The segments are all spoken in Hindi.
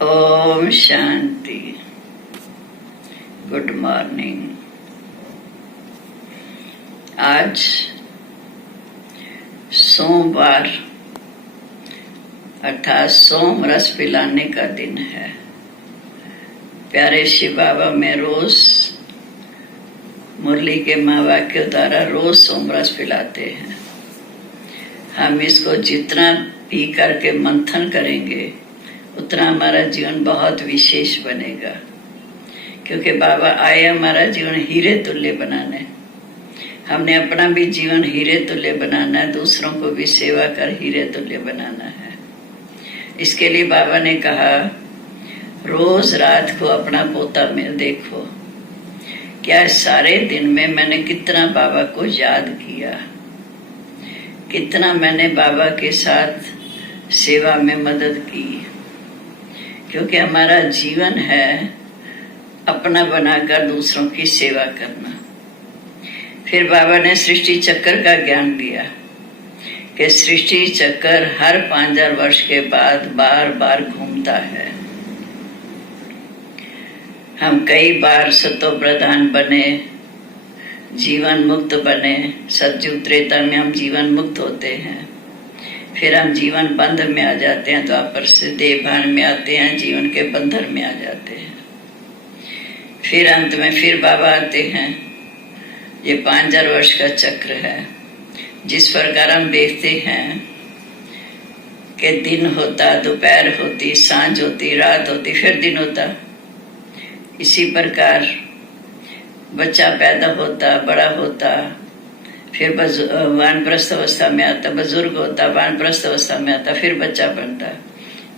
ओम शांति। Good morning. आज सोमवार अर्थात सोम रस पिलाने का दिन है। प्यारे शिव बाबा में रोज मुरली के महावाक्यों द्वारा रोज सोम रस पिलाते हैं। हम इसको जितना पी करके मंथन करेंगे उतना हमारा जीवन बहुत विशेष बनेगा, क्योंकि बाबा आए हमारा जीवन हीरे तुल्य बनाने। हमने अपना भी जीवन हीरे तुल्य बनाना है, दूसरों को भी सेवा कर हीरे तुल्य बनाना है। इसके लिए बाबा ने कहा रोज रात को अपना पोता में देखो, क्या सारे दिन में मैंने कितना बाबा को याद किया, कितना मैंने बाबा के साथ सेवा में मदद की। क्योंकि हमारा जीवन है अपना बनाकर दूसरों की सेवा करना। फिर बाबा ने सृष्टि चक्र का ज्ञान दिया कि सृष्टि चक्र हर 5000 वर्ष के बाद बार बार घूमता है। हम कई बार सतो प्रधान बने, जीवन मुक्त बने। सतयुग त्रेता में हम जीवन मुक्त होते हैं, फिर हम जीवन बंध में आ जाते हैं, द्वापर से देह भान में आते हैं, जीवन के बंधन में आ जाते हैं। फिर अंत में फिर बाबा आते हैं। ये 5000 वर्ष का चक्र है। जिस प्रकार हम देखते हैं कि दिन होता, दोपहर होती, सांझ होती, रात होती, फिर दिन होता। इसी प्रकार बच्चा पैदा होता, बड़ा होता, फिर वानप्रस्थ अवस्था में आता, बुजुर्ग होता, वानप्रस्थ अवस्था में आता, फिर बच्चा बनता।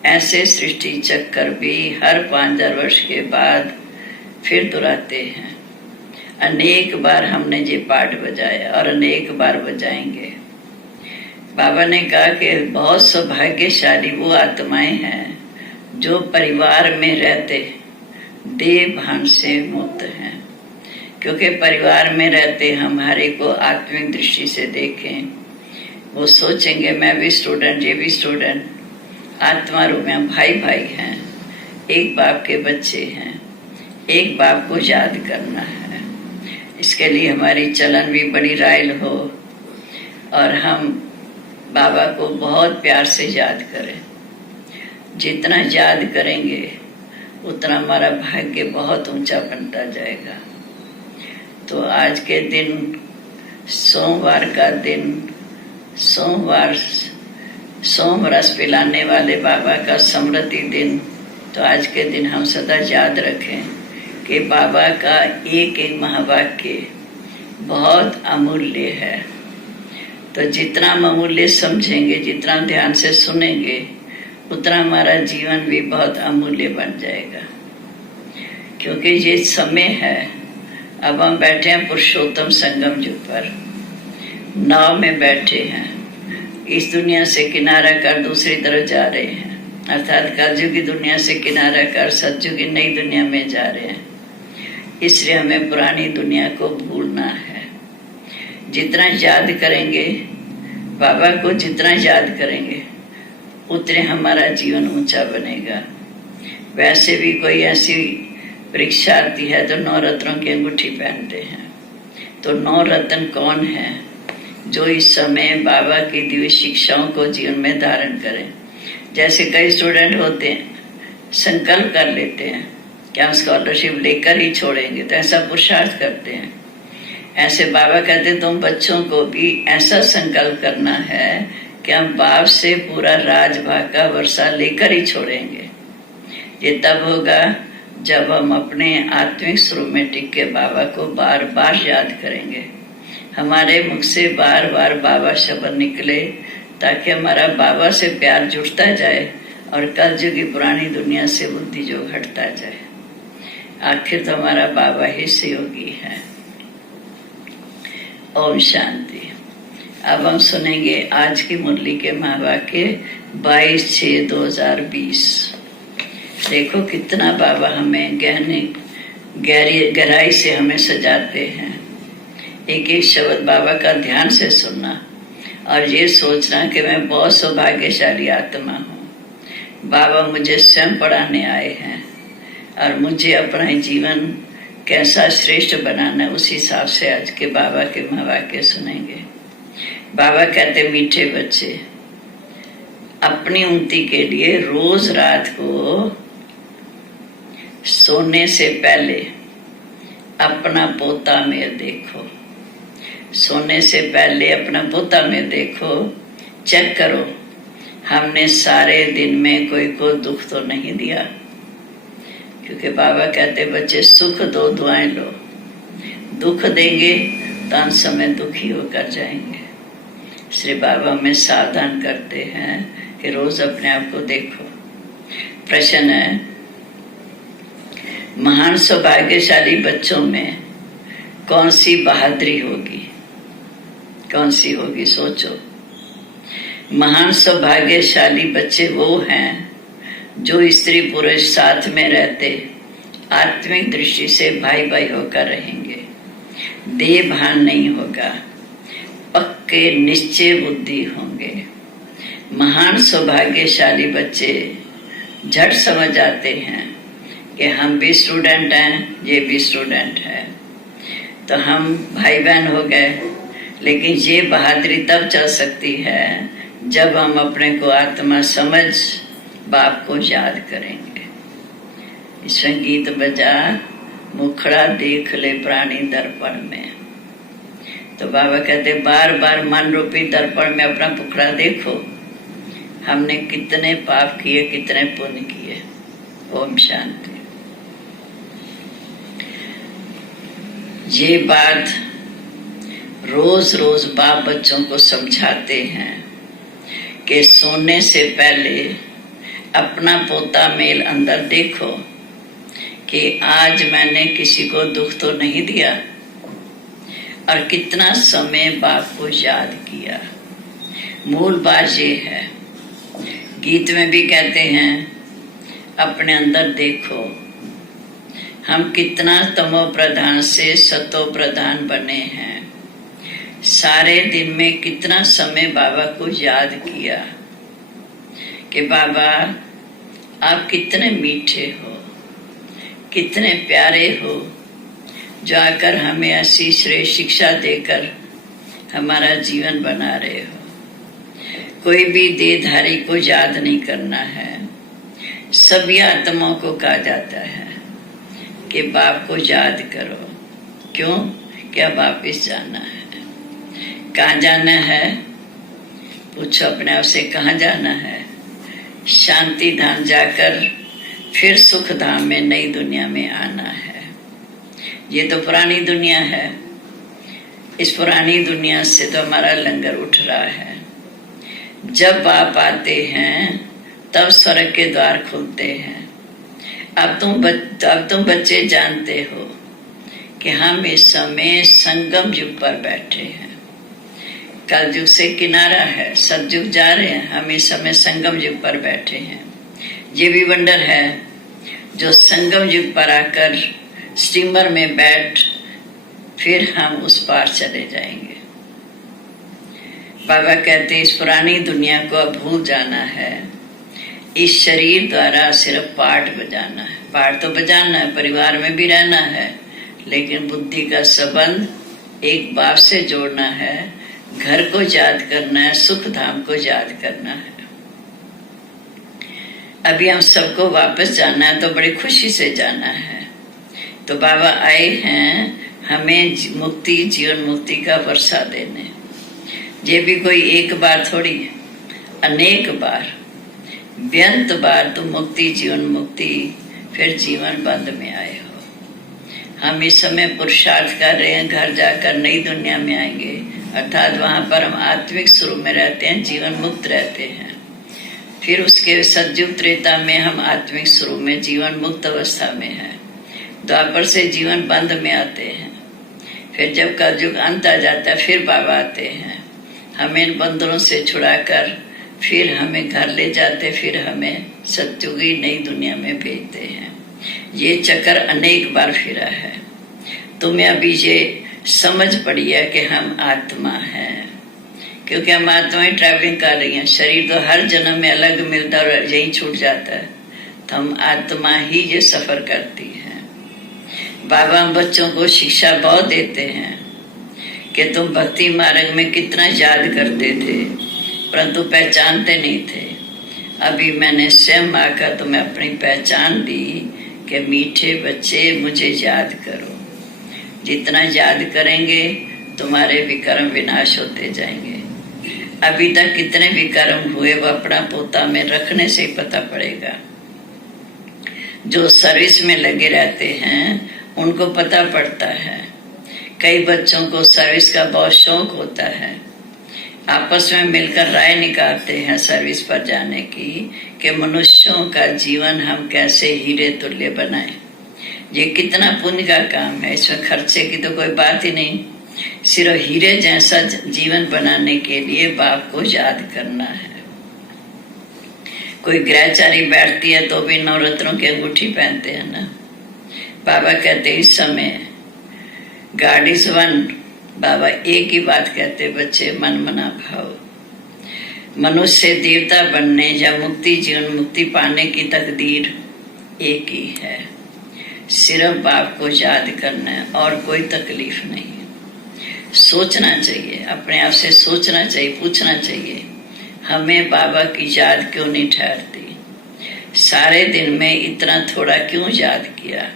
ऐसे सृष्टि चक्कर भी हर 5000 वर्ष के बाद फिर दोहराते हैं। अनेक बार हमने ये पाठ बजाया और अनेक बार बजाएंगे। बाबा ने कहा कि बहुत सौभाग्यशाली वो आत्माएं हैं जो परिवार में रहते देह भान से मुक्त हैं। क्योंकि परिवार में रहते हम हर एक को आत्मिक दृष्टि से देखें, वो सोचेंगे मैं भी स्टूडेंट, ये भी स्टूडेंट, आत्मा रूप में भाई भाई हैं, एक बाप के बच्चे हैं, एक बाप को याद करना है। इसके लिए हमारी चलन भी बड़ी रायल हो और हम बाबा को बहुत प्यार से याद करें। जितना याद करेंगे उतना हमारा भाग्य बहुत ऊंचा बनता जाएगा। तो आज के दिन सोमवार का दिन, सोमवार सोम रस पिलाने वाले बाबा का स्मृति दिन। तो आज के दिन हम सदा याद रखें कि बाबा का एक एक महावाक्य बहुत अमूल्य है। तो जितना हम अमूल्य समझेंगे, जितना ध्यान से सुनेंगे, उतना हमारा जीवन भी बहुत अमूल्य बन जाएगा। क्योंकि ये समय है, अब हम बैठे हैं पुरुषोत्तम संगम युग पर, नाव में बैठे हैं, इस दुनिया से किनारा कर दूसरी तरफ जा रहे हैं, अर्थात कलयुग की दुनिया से किनारा कर सतयुग की नई दुनिया में जा रहे हैं। इसलिए हमें पुरानी दुनिया को भूलना है। जितना याद करेंगे बाबा को, जितना याद करेंगे उतने हमारा जीवन ऊंचा बनेगा। वैसे भी कोई ऐसी परीक्षा आती है तो 9 रत्नों की अंगूठी पहनते हैं। तो 9 रत्न कौन है जो इस समय बाबा की दिव्य शिक्षाओं को जीवन में धारण करें। जैसे कई स्टूडेंट होते हैं, संकल्प कर लेते हैं कि हम स्कॉलरशिप लेकर ही छोड़ेंगे, तो ऐसा पुरुषार्थ करते हैं। ऐसे बाबा कहते हैं तुम बच्चों को भी ऐसा संकल्प करना है कि हम बाप से पूरा राजभाग का वर्षा लेकर ही छोड़ेंगे। ये तब होगा जब हम अपने आत्मिक स्वरूप में टिक के बाबा को बार बार याद करेंगे। हमारे मुख से बार बार बाबा शब्द निकले, ताकि हमारा बाबा से प्यार जुड़ता जाए और कलयुग की पुरानी दुनिया से बुद्धि जो हटता जाए। आखिर तो हमारा बाबा ही सहयोगी है। ओम शांति। अब हम सुनेंगे आज की मुरली के महावाक्य 22/6/2020। देखो कितना बाबा हमें गहराई से हमें सजाते हैं। एक एक शब्द बाबा का ध्यान से सुनना और ये सोचना कि मैं बहुत सौभाग्यशाली आत्मा हूँ बाबा मुझे स्वयं पढ़ाने आए हैं और मुझे अपना जीवन कैसा श्रेष्ठ बनाना है, उस हिसाब से आज के बाबा के महावाक्य सुनेंगे। बाबा कहते, मीठे बच्चे, अपनी उन्नति के लिए रोज रात को सोने से पहले अपना पोता में देखो। सोने से पहले अपना पोता में देखो, चेक करो हमने सारे दिन में कोई को दुख तो नहीं दिया। क्योंकि बाबा कहते, बच्चे सुख दो, दुआएं लो। दुख देंगे तो अंत समय दुखी होकर जाएंगे। श्री बाबा में सावधान करते हैं कि रोज अपने आप को देखो। प्रश्न है, महान सौभाग्यशाली बच्चों में कौन सी बहादुरी होगी? कौन सी होगी? सोचो। महान सौभाग्यशाली बच्चे वो हैं जो स्त्री पुरुष साथ में रहते आत्मिक दृष्टि से भाई भाई होकर रहेंगे। देह भान नहीं होगा, पक्के निश्चय बुद्धि होंगे। महान सौभाग्यशाली बच्चे झट समझ जाते हैं कि हम भी स्टूडेंट हैं, ये भी स्टूडेंट है, तो हम भाई बहन हो गए। लेकिन ये बहादुरी तब चल सकती है जब हम अपने को आत्मा समझ बाप को याद करेंगे। इसमें गीत बजा, मुखड़ा देख ले प्राणी दर्पण में। तो बाबा कहते, बार बार मन रूपी दर्पण में अपना मुखड़ा देखो, हमने कितने पाप किए, कितने पुण्य किए। ओम शांति। ये बात रोज रोज बाप बच्चों को समझाते हैं कि सोने से पहले अपना पोता मेल अंदर देखो कि आज मैंने किसी को दुख तो नहीं दिया और कितना समय बाप को याद किया। मूल बात ये है, गीत में भी कहते हैं, अपने अंदर देखो हम कितना तमो प्रधान से सतो प्रधान बने हैं। सारे दिन में कितना समय बाबा को याद किया कि बाबा आप कितने मीठे हो, कितने प्यारे हो, जो आकर हमें ऐसी श्रेष्ठ शिक्षा देकर हमारा जीवन बना रहे हो। कोई भी देहधारी को याद नहीं करना है। सभी आत्माओं को कहा जाता है कि बाप को याद करो। क्यों? क्या वापिस जाना है। कहाँ जाना है? पूछो अपने आप से, कहाँ जाना है? शांति धाम जाकर फिर सुख धाम में, नई दुनिया में आना है। ये तो पुरानी दुनिया है। इस पुरानी दुनिया से तो हमारा लंगर उठ रहा है। जब आप आते हैं तब स्वर्ग के द्वार खुलते हैं। अब तुम बच्चे जानते हो कि हम इस समय संगम युग पर बैठे हैं। कल युग से किनारा है, सतयुग जा रहे हैं, हम इस समय संगम युग पर बैठे हैं। ये भी वंडर है जो संगम युग पर आकर स्टीमर में बैठ फिर हम उस पार चले जाएंगे। बाबा कहते हैं, इस पुरानी दुनिया को अब भूल जाना है। इस शरीर द्वारा सिर्फ पाठ बजाना है। पाठ तो बजाना है, परिवार में भी रहना है, लेकिन बुद्धि का संबंध एक बाप से जोड़ना है, घर को याद करना है, सुख धाम को याद करना है। अभी हम सबको वापस जाना है तो बड़ी खुशी से जाना है। तो बाबा आए हैं हमें मुक्ति, जीवन मुक्ति का वर्षा देने। ये भी कोई एक बार थोड़ी, अनेक बार, बेअंत बार तुम मुक्ति, जीवन मुक्ति, फिर जीवन बंद में आए हो। हम इस समय पुरुषार्थ कर रहे हैं, घर जाकर नई दुनिया में आएंगे, अर्थात वहां पर हम आत्मिक स्वरूप में रहते हैं, जीवन मुक्त रहते हैं। फिर उसके सतयुग त्रेता में हम आत्मिक स्वरूप में जीवन मुक्त अवस्था में हैं। द्वापर से जीवन बंद में आते हैं। फिर जब कलयुग अंत आ जाता है फिर बाबा आते हैं, हमें इन बंधनों से छुड़ाकर फिर हमें घर ले जाते, फिर हमें सतयुगी नई दुनिया में भेजते हैं। ये चक्कर अनेक बार फिरा है। तुम्हें अभी ये समझ पड़ी है कि हम आत्मा हैं, क्योंकि हम आत्माएं ट्रैवलिंग कर रही हैं। शरीर तो हर जन्म में अलग मिलता है और यही छूट जाता है, तो हम आत्मा ही ये सफर करती है। बाबा हम बच्चों को शिक्षा बहुत देते हैं कि तुम भक्ति मार्ग में कितना याद करते थे, परंतु पहचानते नहीं थे। अभी मैंने स्वयं आकर तुम्हें अपनी पहचान दी कि मीठे बच्चे मुझे याद करो। जितना याद करेंगे तुम्हारे विकर्म विनाश होते जाएंगे। अभी तक कितने विकर्म हुए वो अपना पोता में रखने से ही पता पड़ेगा। जो सर्विस में लगे रहते हैं उनको पता पड़ता है। कई बच्चों को सर्विस का बहुत शौक होता है, आपस में मिलकर राय निकालते हैं सर्विस पर जाने की कि मनुष्यों का जीवन हम कैसे हीरे तुल्य बनाएं। ये कितना पुण्य का काम है, इसमें खर्चे की तो कोई बात ही नहीं। सिर्फ हीरे जैसा जीवन बनाने के लिए बाप को याद करना है। कोई गृहचारी बैठती है तो भी नवरत्नों की अंगूठी पहनते हैं ना। बाबा कहते इस समय गॉड इज वन। बाबा एक ही बात कहते, बच्चे मन मना भाव। मनुष्य से देवता बनने या मुक्ति जीवन मुक्ति पाने की तकदीर एक ही है। सिर्फ बाप को याद करना है और कोई तकलीफ नहीं। सोचना चाहिए, अपने आप से सोचना चाहिए, पूछना चाहिए हमें बाबा की याद क्यों नहीं ठहरती। सारे दिन में इतना थोड़ा क्यों याद किया,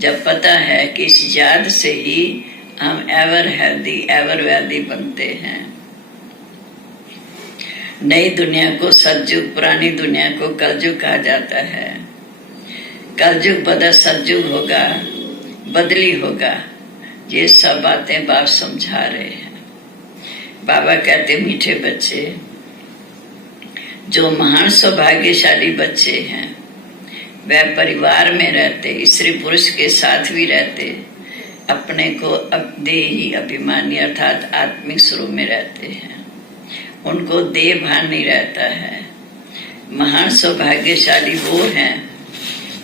जब पता है कि इस याद से ही हम एवर हेल्दी एवर वेल्दी बनते हैं। नई दुनिया को सतयुग, पुरानी दुनिया को कलयुग कहा जाता है। कलयुग बदल सतयुग होगा, बदली होगा। ये सब बातें बाप समझा रहे हैं। बाबा कहते मीठे बच्चे, जो महान सौभाग्यशाली बच्चे हैं वह परिवार में रहते, स्त्री पुरुष के साथ भी रहते, अपने को देही अभिमानी अर्थात आत्मिक स्वरूप में रहते हैं। उनको देह भान नहीं रहता है। महान सौभाग्यशाली वो हैं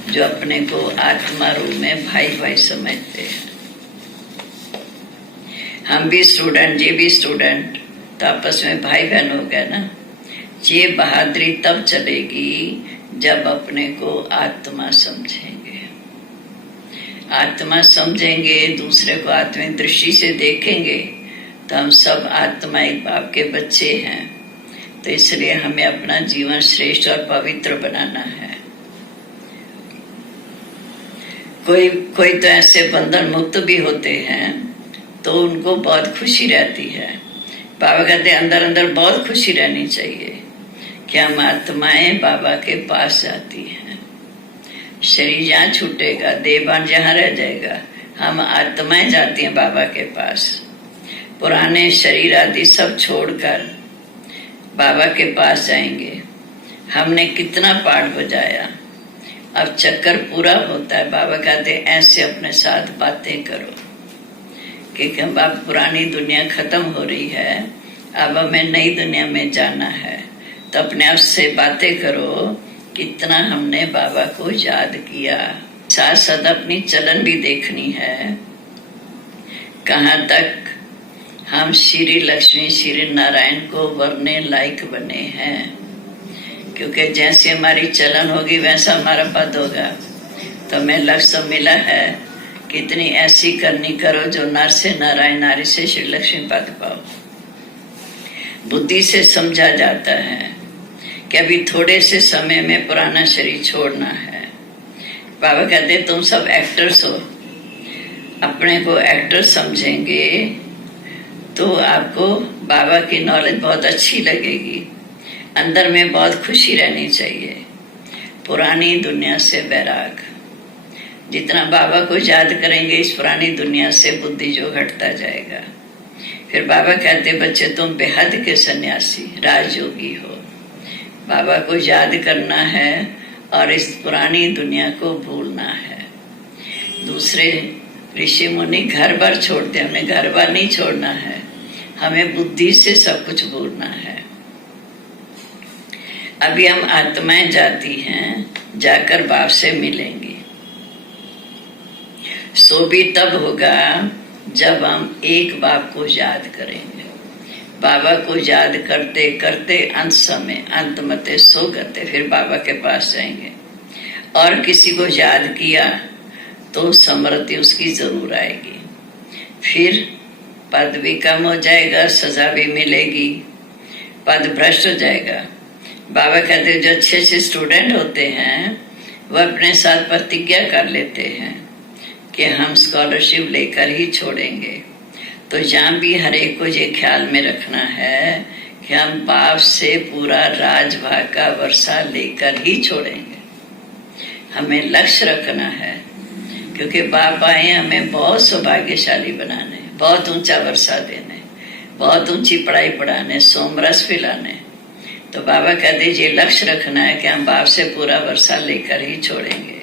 जो अपने को आत्मा रूप में भाई भाई समझते हैं। हम भी स्टूडेंट, ये भी स्टूडेंट, तो आपस में भाई बहन हो गए ना। ये बहादुरी तब चलेगी जब अपने को आत्मा समझेंगे। आत्मा समझेंगे, दूसरे को आत्मिक दृष्टि से देखेंगे, तो हम सब आत्मा एक बाप के बच्चे हैं। तो इसलिए हमें अपना जीवन श्रेष्ठ और पवित्र बनाना है। कोई कोई तो ऐसे बंधन मुक्त भी होते हैं तो उनको बहुत खुशी रहती है। बाबा कहते हैं अंदर अंदर बहुत खुशी रहनी चाहिए कि हम आत्माएं बाबा के पास जाती हैं। शरीर जहाँ छूटेगा, देहभान जहाँ रह जाएगा, हम आत्माएं जाती हैं बाबा के पास। पुराने शरीर आदि सब छोड़कर बाबा के पास जाएंगे। हमने कितना पाठ बजाया, अब चक्कर पूरा होता है। बाबा कहते ऐसे अपने साथ बातें करो कि अब पुरानी दुनिया खत्म हो रही है, अब हमें नई दुनिया में जाना है। तो अपने आप से बातें करो कितना हमने बाबा को याद किया। साथ साथ अपनी चलन भी देखनी है, कहाँ तक हम श्री लक्ष्मी श्री नारायण को वरने लायक बने हैं। क्योंकि जैसे हमारी चलन होगी वैसा हमारा पद होगा। तो हमें लक्ष्य मिला है कितनी ऐसी करनी करो जो नर से नारायण, नारी से श्री लक्ष्मी पद पाओ। बुद्धि से समझा जाता है कि अभी थोड़े से समय में पुराना शरीर छोड़ना है। बाबा कहते तुम सब एक्टर्स हो, अपने को एक्टर समझेंगे तो आपको बाबा की नॉलेज बहुत अच्छी लगेगी। अंदर में बहुत खुशी रहनी चाहिए। पुरानी दुनिया से वैराग, जितना बाबा को याद करेंगे इस पुरानी दुनिया से बुद्धि जो घटता जाएगा। फिर बाबा कहते बच्चे तुम बेहद के सन्यासी राजयोगी हो। बाबा को याद करना है और इस पुरानी दुनिया को भूलना है। दूसरे ऋषि मुनि घर बार छोड़ते, हमें घर बार नहीं छोड़ना है, हमें बुद्धि से सब कुछ भूलना है। अभी हम आत्माएं जाती हैं, जाकर बाप से मिलेंगी। सो भी तब होगा जब हम एक बाप को याद करेंगे। बाबा को याद करते करते अंत समय अंत मते सो गते, फिर बाबा के पास जाएंगे। और किसी को याद किया तो समृद्धि उसकी जरूर आएगी। फिर पद भी कम हो जाएगा, सजा भी मिलेगी, पद भ्रष्ट हो जाएगा। बाबा कहते जो अच्छे अच्छे स्टूडेंट होते हैं वह अपने साथ प्रतिज्ञा कर लेते हैं कि हम स्कॉलरशिप लेकर ही छोड़ेंगे। तो यहाँ भी हर एक को ये ख्याल में रखना है कि हम बाप से पूरा राजभाग का वर्षा लेकर ही छोड़ेंगे। हमें लक्ष्य रखना है, क्योंकि बाप आए हमें बहुत सौभाग्यशाली बनाने, बहुत ऊंचा वर्षा देने, बहुत ऊंची पढ़ाई पढ़ाने, सोमरस पिलाने। तो बाबा कहते ये लक्ष्य रखना है कि हम बाप से पूरा वर्षा लेकर ही छोड़ेंगे।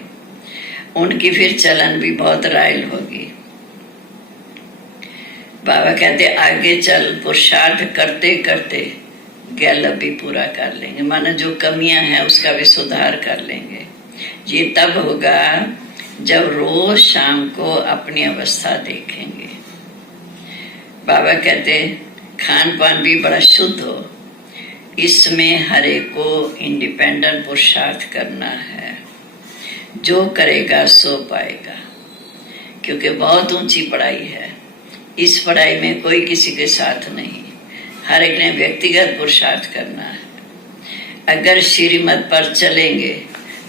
उनकी फिर चलन भी बहुत रायल होगी। बाबा कहते आगे चल पुरुषार्थ करते करते गैलब भी पूरा कर लेंगे, मानो जो कमियां हैं उसका भी सुधार कर लेंगे। ये तब होगा जब रोज शाम को अपनी अवस्था देखेंगे। बाबा कहते खान पान भी बड़ा शुद्ध हो, इसमें हर एक को इंडिपेंडेंट पुरुषार्थ करना है। जो करेगा सो पाएगा, क्योंकि बहुत ऊंची पढ़ाई है। इस पढ़ाई में कोई किसी के साथ नहीं, हर एक ने व्यक्तिगत पुरुषार्थ करना है। अगर श्रीमत पर चलेंगे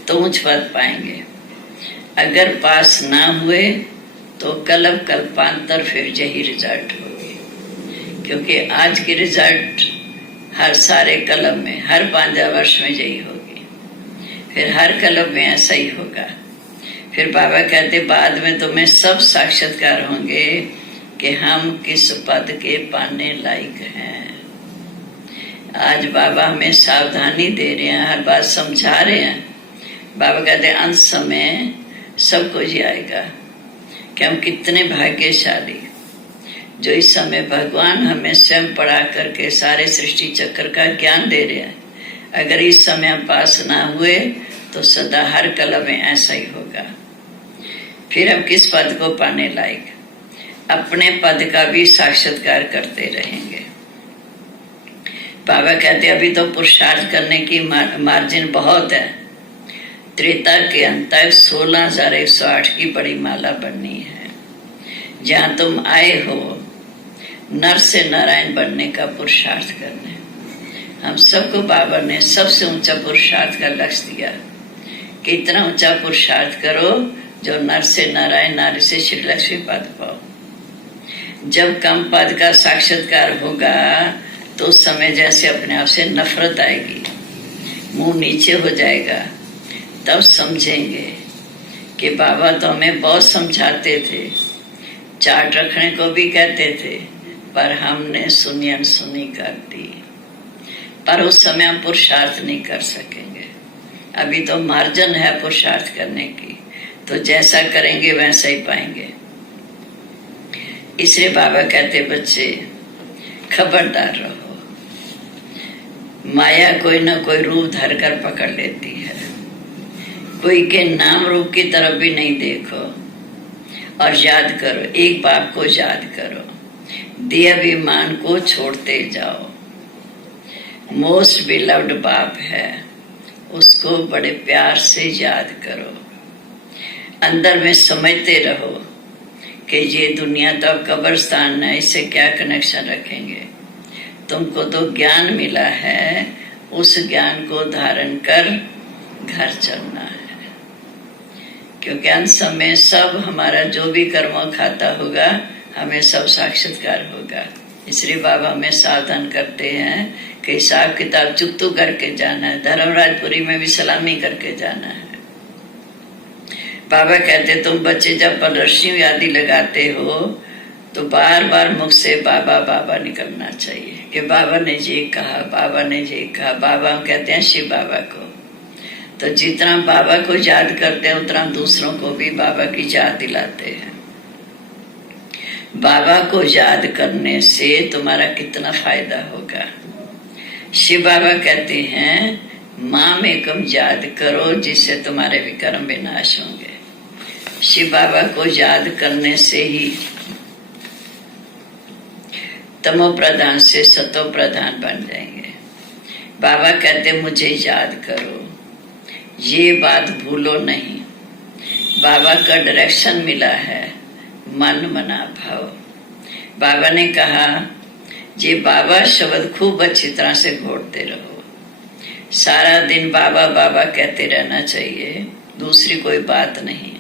तो उच्च पद पाएंगे, अगर पास ना हुए तो कल्प कल्पांतर फिर यही रिजल्ट होगी। क्योंकि आज की रिजल्ट हर सारे कल्प में, हर 5 वर्ष में यही होगी, फिर हर कल्प में ऐसा ही होगा। फिर बाबा कहते बाद में तुम्हें सब साक्षात्कार होंगे कि हम किस पद के पाने लायक हैं। आज बाबा हमें सावधानी दे रहे हैं, हर बात समझा रहे हैं। बाबा कहते हैं अंत समय सबको ये आएगा कि हम कितने भाग्यशाली जो इस समय भगवान हमें स्वयं पढ़ा करके सारे सृष्टि चक्र का ज्ञान दे रहे हैं। अगर इस समय हम पास ना हुए तो सदा हर कला में ऐसा ही होगा। फिर हम किस पद को पाने लायक, अपने पद का भी साक्षात्कार करते रहेंगे। बाबा कहते अभी तो पुरुषार्थ करने की मार्जिन बहुत है। त्रेता के अंत तक 16,108 की बड़ी माला बननी है। जहाँ तुम आए हो नर से नारायण बनने का पुरुषार्थ करने, हम सबको बाबा ने सबसे ऊंचा पुरुषार्थ का लक्ष्य दिया कि इतना ऊंचा पुरुषार्थ करो जो नर से नारायण, नारी से श्री लक्ष्मी पद पाओ। जब कम पद का साक्षात्कार होगा तो उस समय जैसे अपने आप से नफरत आएगी, मुंह नीचे हो जाएगा, तब समझेंगे कि बाबा तो हमें बहुत समझाते थे, चार्ट रखने को भी कहते थे, पर हमने सुनी अनसुनी कर दी। पर उस समय हम पुरुषार्थ नहीं कर सकेंगे। अभी तो मार्जिन है पुरुषार्थ करने की, तो जैसा करेंगे वैसा ही पाएंगे। इसलिए बाबा कहते बच्चे खबरदार रहो, माया कोई ना कोई रूप धर कर पकड़ लेती है। कोई के नाम रूप की तरफ भी नहीं देखो और याद करो, एक बाप को याद करो, देह अभिमान को छोड़ते जाओ। मोस्ट बिलव्ड बाप है, उसको बड़े प्यार से याद करो। अंदर में समझते रहो कि ये दुनिया तो अब कब्रिस्तान है, इससे क्या कनेक्शन रखेंगे। तुमको तो ज्ञान मिला है, उस ज्ञान को धारण कर घर चलना है। क्योंकि अंत समय सब हमारा जो भी कर्म खाता होगा हमें सब साक्षात्कार होगा। इसलिए बाबा हमें सावधान करते हैं कि हिसाब किताब चुकतू करके जाना है, धर्मराजपुरी में भी सलामी करके जाना है। बाबा कहते तुम बच्चे जब प्रदर्शनी आदि लगाते हो तो बार बार मुख से बाबा बाबा निकलना चाहिए कि बाबा ने ये कहा, बाबा ने ये कहा। बाबा कहते हैं शिव बाबा को। तो जितना बाबा को याद करते हैं उतना दूसरों को भी बाबा की याद दिलाते हैं। बाबा को याद करने से तुम्हारा कितना फायदा होगा। शिव बाबा कहते हैं माम एकम याद करो जिससे तुम्हारे विकर्म विनाश होंगे। शिव बाबा को याद करने से ही तमो प्रधान से सतो प्रधान बन जाएंगे। बाबा कहते मुझे याद करो, ये बात भूलो नहीं। बाबा का डायरेक्शन मिला है, मन मना भाव। बाबा ने कहा ये बाबा शब्द खूब अच्छी तरह से घोटते रहो, सारा दिन बाबा बाबा कहते रहना चाहिए, दूसरी कोई बात नहीं।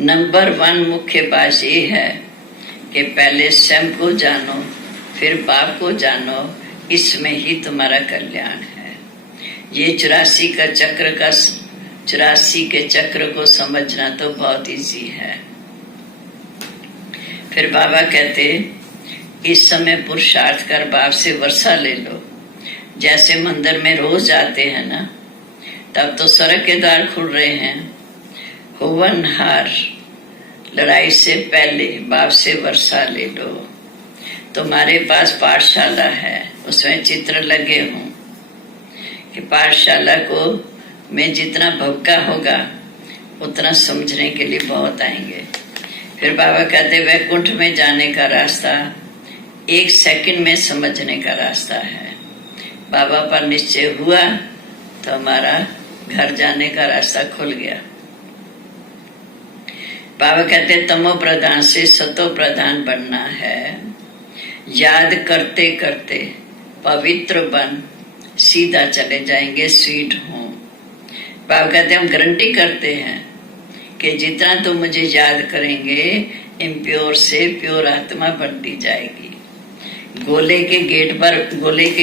नंबर 1 मुख्य बात ये है कि पहले स्वयं को जानो, फिर बाप को जानो, इसमें ही तुम्हारा कल्याण है। ये 84 के चक्र को समझना तो बहुत इजी है। फिर बाबा कहते इस समय पुरुषार्थ कर बाप से वर्षा ले लो। जैसे मंदिर में रोज जाते हैं ना, तब तो सड़क के द्वार खुल रहे हैं। होवनहार लड़ाई से पहले बाप से वर्षा ले लो। तुम्हारे पास पाठशाला है, उसमें चित्र लगे हों कि पाठशाला को में जितना भवका होगा उतना समझने के लिए बहुत आएंगे। फिर बाबा कहते वैकुंठ में जाने का रास्ता 1 सेकंड में समझने का रास्ता है। बाबा पर निश्चय हुआ तो हमारा घर जाने का रास्ता खुल गया। बाबा कहते तमो प्रधान से सतो प्रधान बनना है। याद करते करते पवित्र बन सीधा चले जाएंगे स्वीट होम। बाबा कहते हम गारंटी करते हैं कि जितना तो मुझे याद करेंगे, इम्प्योर से प्योर आत्मा बनती जाएगी। गोले के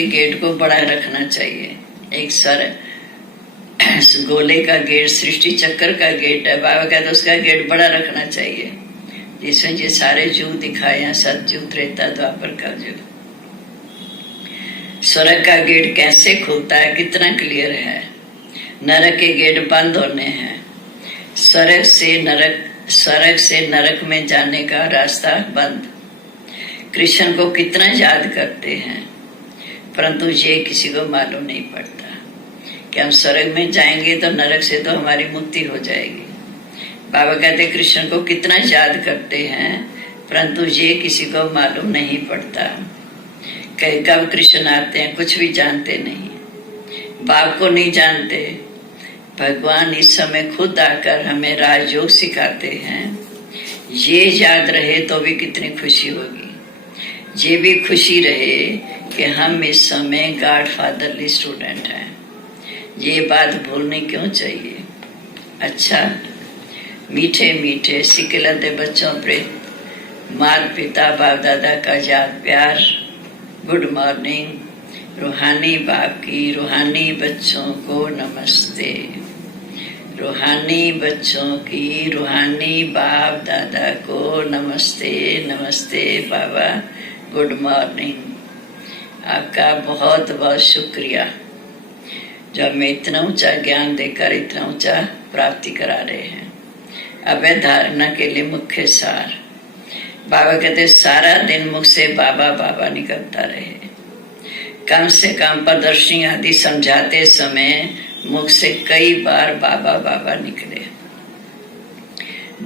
गेट को बड़ा रखना चाहिए। एक सर गोले का गेट सृष्टि चक्र का गेट है, बाबा कहते उसका गेट बड़ा रखना चाहिए, जिसमें ये सारे युग दिखाए हैं, सतयुग, त्रेता, द्वापर का युग। स्वर्ग का गेट कैसे खुलता है, कितना क्लियर है। नरक के गेट बंद होने हैं। स्वर्ग से नरक में जाने का रास्ता बंद। कृष्ण को कितना याद करते हैं, परंतु ये किसी को मालूम नहीं पड़ता कि हम स्वर्ग में जाएंगे तो नरक से तो हमारी मुक्ति हो जाएगी। बाबा कहते कृष्ण को कितना याद करते हैं, परंतु ये किसी को मालूम नहीं पड़ता। कब कृष्ण आते हैं कुछ भी जानते नहीं, बाप को नहीं जानते। भगवान इस समय खुद आकर हमें राजयोग सिखाते हैं। ये याद रहे तो भी कितनी खुशी होगी। ये भी खुशी रहे कि हम इस समय गॉड फादरली स्टूडेंट हैं। ये बात भूलनी क्यों चाहिए। अच्छा, मीठे मीठे सिकलते बच्चों पर माता पिता बाप दादा का याद प्यार। Good morning. रूहानी बाप की रूहानी बच्चों को नमस्ते। रूहानी बच्चों की रूहानी बाप दादा को नमस्ते। नमस्ते बाबा, गुड मॉर्निंग। आपका बहुत बहुत शुक्रिया जो हमें इतना ऊंचा ज्ञान देकर इतना ऊंचा प्राप्ति करा रहे हैं। अभय धारणा के लिए मुख्य सार। बाबा कहते सारा दिन मुख से बाबा बाबा निकलता रहे। कम से कम प्रदर्शनी आदि समझाते समय मुख से कई बार बाबा बाबा निकले।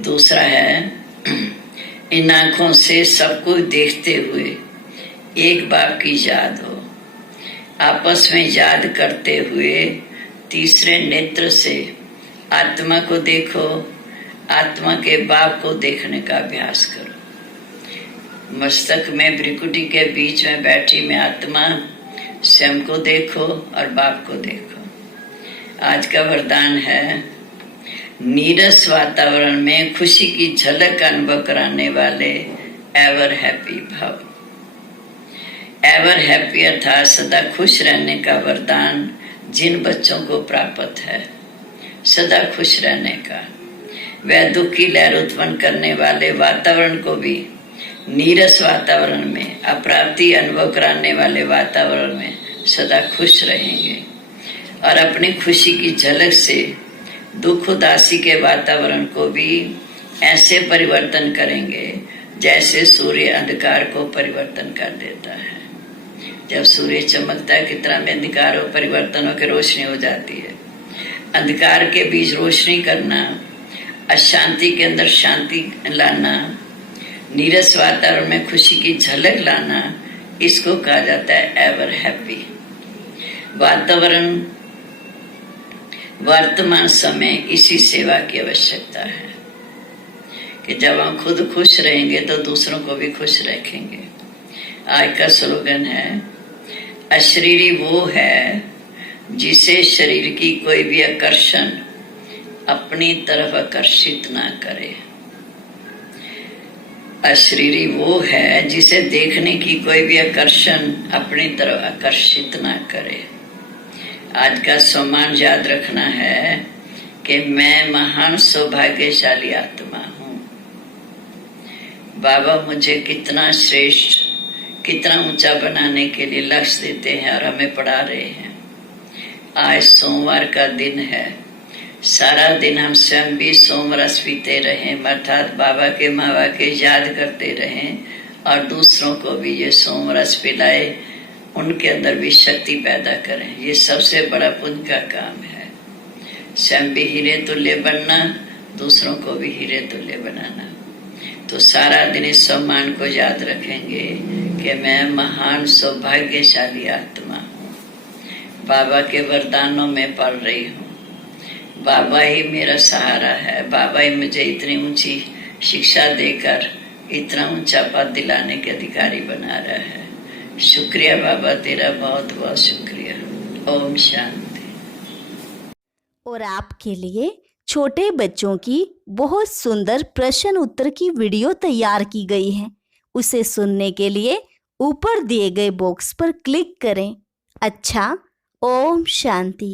दूसरा है इन आंखों से सबको देखते हुए एक बाप की याद हो। आपस में याद करते हुए तीसरे नेत्र से आत्मा को देखो, आत्मा के बाप को देखने का अभ्यास करो। मस्तक में भ्रिकुटी के बीच में बैठी में आत्मा स्वयं को देखो और बाप को देखो। आज का वरदान है नीरस वातावरण में खुशी की झलक अनुभव कराने वाले एवर हैप्पी भाव। एवर हैप्पी अर्थात सदा खुश रहने का वरदान जिन बच्चों को प्राप्त है, सदा खुश रहने का। वह दुख की लहर उत्पन्न करने वाले वातावरण को भी नीरस वातावरण में, अप्राप्ति अनुभव कराने वाले वातावरण में सदा खुश रहेंगे और अपनी खुशी की झलक से दुख उदासी के वातावरण को भी ऐसे परिवर्तन करेंगे जैसे सूर्य अंधकार को परिवर्तन कर देता है। जब सूर्य चमकता है कितना में अंधकार हो परिवर्तन होकर रोशनी हो जाती है। अंधकार के बीच रोशनी करना, अशांति के अंदर शांति लाना, नीरस वातावरण में खुशी की झलक लाना, इसको कहा जाता है एवर हैप्पी। वातावरण वर्तमान समय इसी सेवा की आवश्यकता है कि जब हम खुद खुश रहेंगे तो दूसरों को भी खुश रखेंगे। आज का स्लोगन है, अशरीरी वो है जिसे शरीर की कोई भी आकर्षण अपनी तरफ आकर्षित ना करे। अशरीरी वो है जिसे देखने की कोई भी आकर्षण अपनी तरफ आकर्षित ना करे। आज का सम्मान याद रखना है कि मैं महान सौभाग्यशाली आत्मा हूँ। बाबा मुझे कितना श्रेष्ठ, कितना ऊंचा बनाने के लिए लक्ष्य देते हैं और हमें पढ़ा रहे हैं। आज सोमवार का दिन है, सारा दिन हम स्वयं भी सोमरस पीते रहें, अर्थात बाबा के मावा के याद करते रहें और दूसरों को भी ये सोमरस पिलाए, उनके अंदर भी शक्ति पैदा करें। ये सबसे बड़ा पुण्य का काम है। स्वयं भी हीरे तुल्य बनना, दूसरों को भी हीरे तुल्य बनाना। तो सारा दिन इस सम्मान को याद रखेंगे कि मैं महान सौभाग्यशाली आत्मा हूँ, बाबा के वरदानों में पल रही हूँ, बाबा ही मेरा सहारा है, बाबा ही मुझे इतनी ऊंची शिक्षा देकर इतना ऊंचा पद दिलाने के अधिकारी बना रहा है। शुक्रिया बाबा, तेरा बहुत बहुत शुक्रिया। ओम शांति। और आपके लिए छोटे बच्चों की बहुत सुंदर प्रश्न उत्तर की वीडियो तैयार की गई है। उसे सुनने के लिए ऊपर दिए गए बॉक्स पर क्लिक करें। अच्छा, ओम शांति।